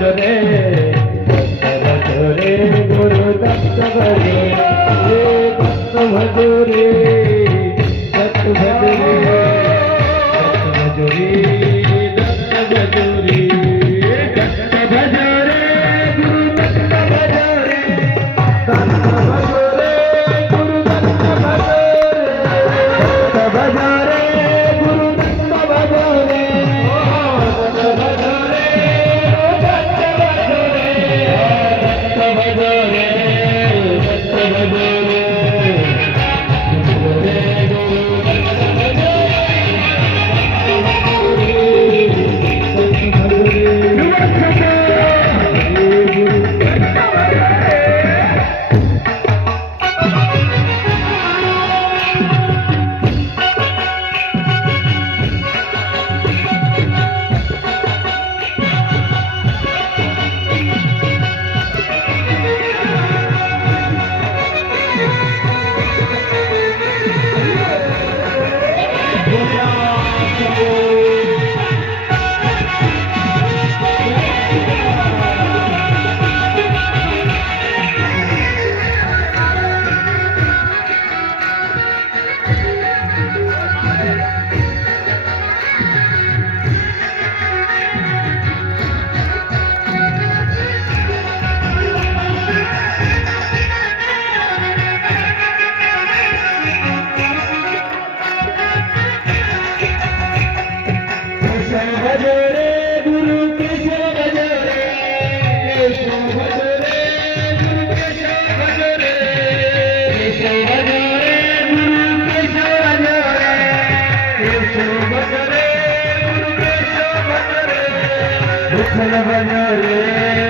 জরে ছেলেবেলা রে